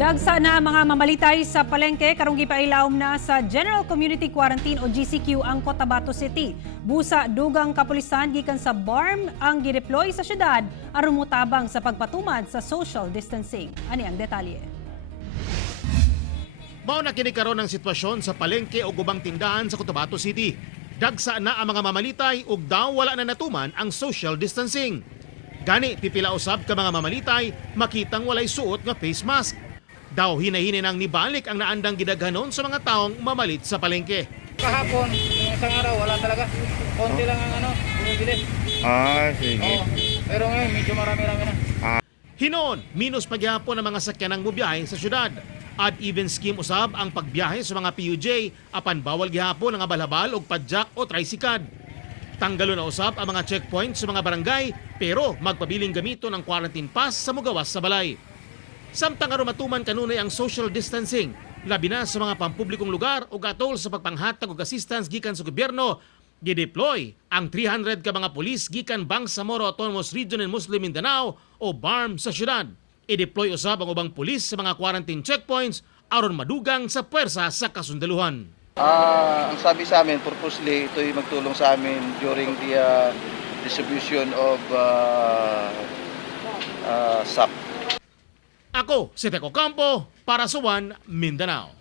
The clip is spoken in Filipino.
Dagsa na mga mamalitay sa palengke karong gipailawom na sa General Community Quarantine o GCQ ang Cotabato City. Busa dugang kapulisan gikan sa BARM ang gideploy sa syudad aron mutabang sa pagpatumad sa social distancing. Ani ang detalye. Mao na kini karon ang sitwasyon sa palengke o gubang tindahan sa Cotabato City. Dagsa na ang mga mamalitay ug daw wala na natuman ang social distancing. Gani pipila usab ka mga mamalitay makitang walay suot nga face mask. Daw hinay-hinay nang nibalik ang naandang gidaghanon sa mga taong mamalit sa palengke. Kahapon, yung isang araw, wala talaga. Konti lang ang bumibili. Sige. Oo. Pero ngayon, medyo marami-rami na. Hinoon, minus paghihapon ang mga sakyanang mubiyahe sa syudad. At even scheme usab ang pagbiyahe sa mga PUJ apan bawal gihapon ang abalhabal og padjak o tricycad. Tanggalo na usab ang mga checkpoint sa mga barangay pero magpabiling gamiton ang quarantine pass sa mugawas sa balay. Samtang aron matuman kanunay ang social distancing, labi na sa mga pampublikong lugar o atol sa pagpanghatag og assistance gikan sa gobyerno, gideploy ang 300 ka mga pulis gikan Bangsamoro Autonomous Region in Muslim Mindanao o BARM sa syudad. I-deploy usab ang ubang pulis sa mga quarantine checkpoints aron madugang sa puwersa sa kasundaluhan. Ang sabi sa amin, purposely, ito'y magtulong sa amin during the distribution of SAP. Ako, si Teco Campo, para sa One Mindanao.